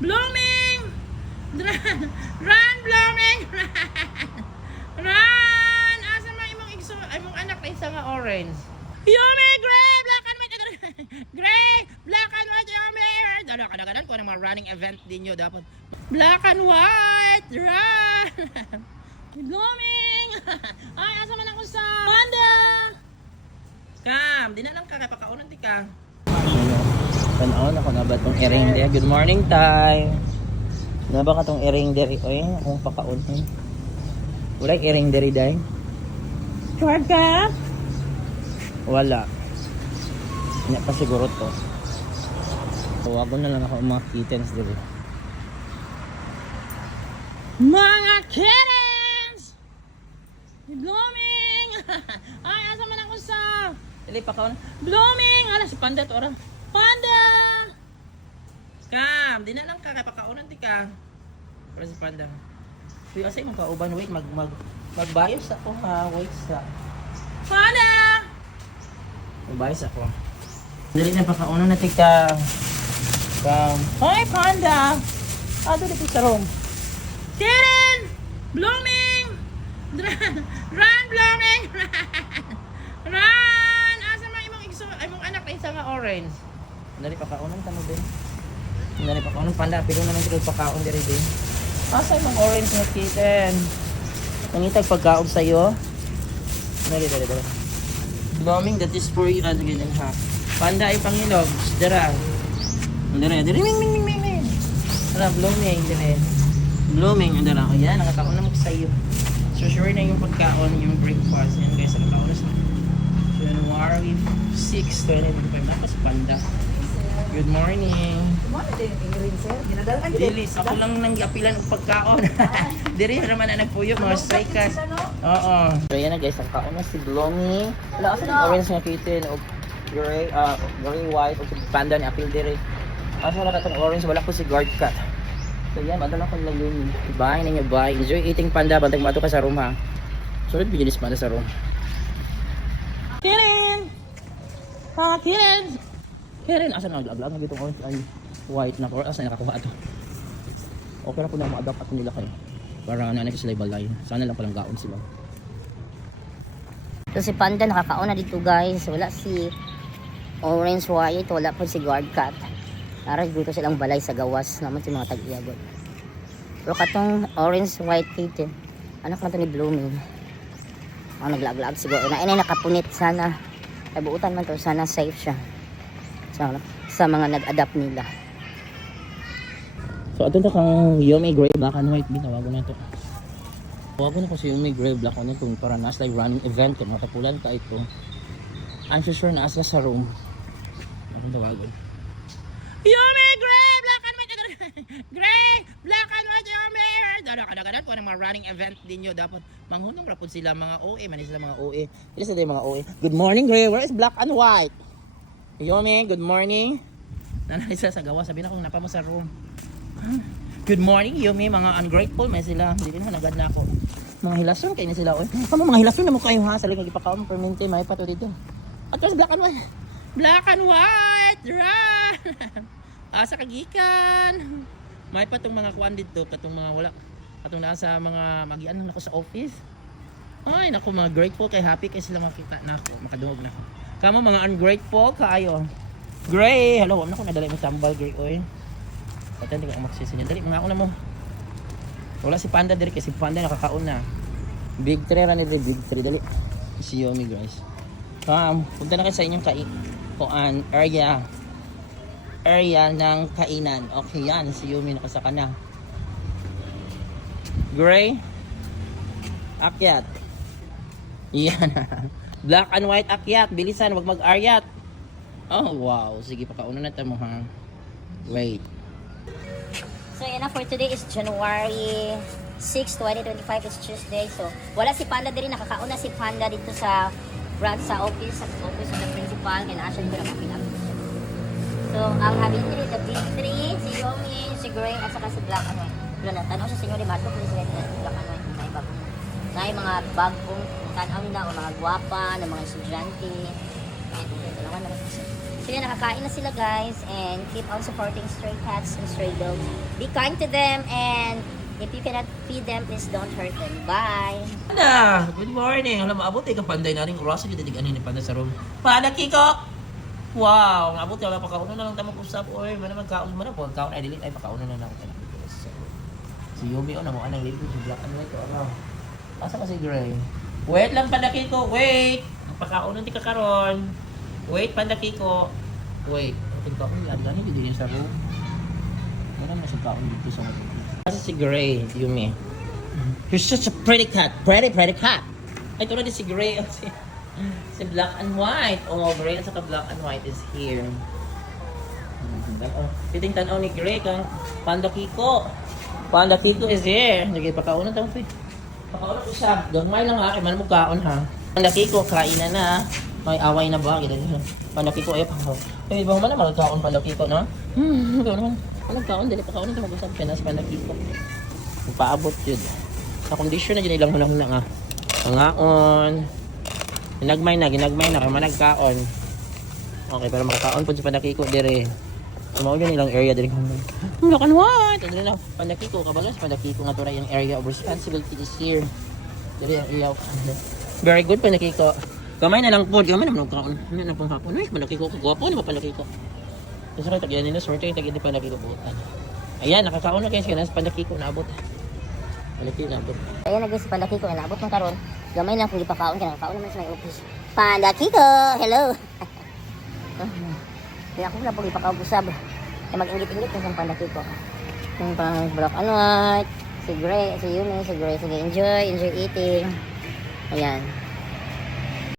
Blooming! Run, Blooming! Run! Asa man imong igso, imong anak na isa nga orange. Yumi, gray, black and white. Gray, black and white, Yumi. Kadagadan ko ng mga running event din nyo dapat. Black and white, run! Blooming! Ay, asa man ako sa Wanda! Kam, di na lang kakapakaunan di ka. Tanaw na ko na ba itong ering dere? Good morning, Tay. Na ba ka itong ering dere? Oy, akong pakaunin. Wala yung ering dere, Day? Short ka? Wala. Hindi pa siguro to. Tawagon na lang ako ang mga kittens dere. Mga kittens! Blooming! Ay, asa man ako sa Dili, pakaunin. Blooming! Ala, si Panda to, ora. Panda! Kam, di na lang kakapakaunan di ka. Para si Panda. Uy, asay mong kauban. Wait, magbayos ako ha. Wait sa. Panda! Magbayos ako. Dili na pakaunan na tika. Hoy, Panda! Dili ko sa room. Kitten! Blooming! Run, Blooming! Run! Asa man imong igso, imong anak na isa nga orange. Dali, pakaunan ka mo din. Dali, pakaunan. Panda, pero naman sila pakaon diri din. Asa yung orange na kitten? Nangitag pagkaon sa'yo? Dali. Blooming, that is for you. Ganyan ha. Panda ay pangilog. Dara. Dali. Ming. Dara, blooming. Dali. Blooming. Dara. O yan, nakakaon naman ko sa'yo. So sure na yung pagkaon, yung breakfast. Yan guys, nakakaon na January 6, 2025. Tapos Panda. Good morning. Dilis, ako lang nang apilan ng pagkaon. Diri naman na nagpuyo, mga strikers. Oo. So yan na guys, ang kaon na si Bloomy. Wala kasi yung orange nga kitten. O gray, white. O si Panda ni apil diri. Asa wala ka itong orange, wala ko si guard cat. So yan, madala ko lang yun. Bye ninyo, bye. Enjoy eating Panda. Bantag mato ka sa room ha. Sunod biginis Panda sa room. Kitten! Mga kittens! Karen, asa na naglag na gitong orange ay white na or asa na nakakuha ito. Okay na po na ma-adapt ako nila kayo. Para nanay ko sila balay. Sana lang palang gaon sila. So si Panda nakakaon na dito guys. Wala si orange white, wala po si guard cat. Tara dito silang balay sa gawas naman si mga tag-iyagot. Pero katong orange white kitten, anak na to ni Blooming. Ang naglag-lag siguro. Inay nakapunit sana. Tabuutan man to, sana safe siya. Sa mga nag-adapt nila. So ato na kang Yumi Gray Black and White. Binawago na ito. Tawago na ko si Yumi Gray Black and White kung para nas live running event. Kung matapulan ka ito. I'm sure na asa sa room. Anong tawagon? Yumi, gray, black and white. Gray, black and white, Yumi. Kadagadan ko ng mga running event din nyo dapat. Manghunong rapod sila mga OA. Manis sila mga OA. Ilan sila yung mga OA? Good morning Gray. Where is Black and White? Yumi, good morning. Nanay sila sa gawa. Sabi na kung napa mo sa room. Good morning Yumi. Mga ungrateful. May sila. Hindi na nagad na ako. Mga hilason kayo na sila. Oy. Kamo mga hilason na mo kayo ha. Saling nagipakaon permente. May pato dito. At there's Black and White. Black and white, run! Asa kagikan. May pa tong mga kuan dito, katong mga wala. Katong nasa mga magian na ako sa office. Ay, naku, mga grateful kay happy kay sila makita na ako, makadungog na ako. Kamo mga ungrateful kaayo. Gray, hello, wala ko nadala mo tambal Gray oy. Patan di ko maksisi niya. Dali mga ako na mo. Wala si Panda diri kasi si Panda nakakaon na. Big 3 ra ni Big 3. Dali. Si Yumi guys. Punta na kayo sa inyong area ng kainan. Okay yan, si Yumi nakasaka na. Gray, akyat. Yan. Black and white akyat. Bilisan, wag mag-aryat. Oh wow, sige pakaunan na mo ha. Wait. So yan na for today is January 6, 2025 is Tuesday. So wala si Panda din, nakakaon na si Panda dito sa branch sa office of the principal and actually ko na kapilap. So ang habit nila the big 3, si Yomi, si Gray at saka si Black and White. Wala na tanong sa senyor ni Mato kung sila si Black and White na iba. Na mga bagong tanaw nila o mga gwapa ng mga estudyante. Tulungan naman kasi. So yun, nakakain na sila guys. And keep on supporting stray cats and stray dogs. Be kind to them. And if you cannot feed them, please don't hurt them. Bye! Panda! Good morning! Alam, maabot ka panday na rin. Oras yung didig anin ni Panda sa room. Panda, Kiko! Wow! Maabot ka lang. Pakauna na lang tamang usap. Oy, mana magkaon mo na po. Kaon ay delete. Ay, pakauna na lang. Si Yumi, o, namuha ng lipo. Si Black, ano ito? Ano? Asa ka si Gray? Wait lang, Panda Kiko. Wait! Pakauna ti ka karon. Wait, Panda Kiko. Wait. Pagkaon, gani hindi din sa room. Wala na siya kaon dito sa mga. Asa si Gray, Yumi? You're such a pretty cat. Pretty cat. Ay, ito na din si Gray. Si Black and White. Oh, Gray at saka Black and White is here. Piting tanaw ni Gray kang Panda Kiko. Panda Kiko is here. Nagipakaunan tayo po. Pakaunan ko siya. Gagmay lang ha. Kaya man mo kaon ha. Panda Kiko, kainan na. May away na ba? Panda Kiko, ay pakaw. Ay, ba naman magkaon Panda Kiko, no? Ikaw naman. Magkaon, dali pakaunan tayo mag-usap. Pinas Panda Kiko. Paabot yun. Sa kondisyon na dyan ilang hunang-hunang ha. Pangaon. Ginagmay na, kaya managkaon. Okay, pero makakaon po si Panda Kiko dire. Tumaw yun ilang area dire. Black and White! Ano na, Panda Kiko, kabalas Panda Kiko nga turay yung area of responsibility is here. Dire yung iyaw. Very good, Panda Kiko. Gamay na lang po, gamay na managkaon. Ano na pong hapon? Uy, Panda Kiko, kagwapo na ba Panda Kiko? Kasi rin, tagyan nila, swerte yung tagyan ni Panda Kiko buutan. Ayan, nakakaon na kayo siya, Panda Kiko naabot. Panda Kiko naabot. Ayan na guys, Panda Kiko, naabot ng karon. Gamay lang kung ipakaon ka, nakakaon naman sa may office. Panda Kiko, hello! Kaya ako na po ipakaon usab. Kaya mag-ingit-ingit na sa Panda Kiko. Yung pang Black and White, si Gray, si Yumi, si Gray, sige, enjoy eating. Ayan.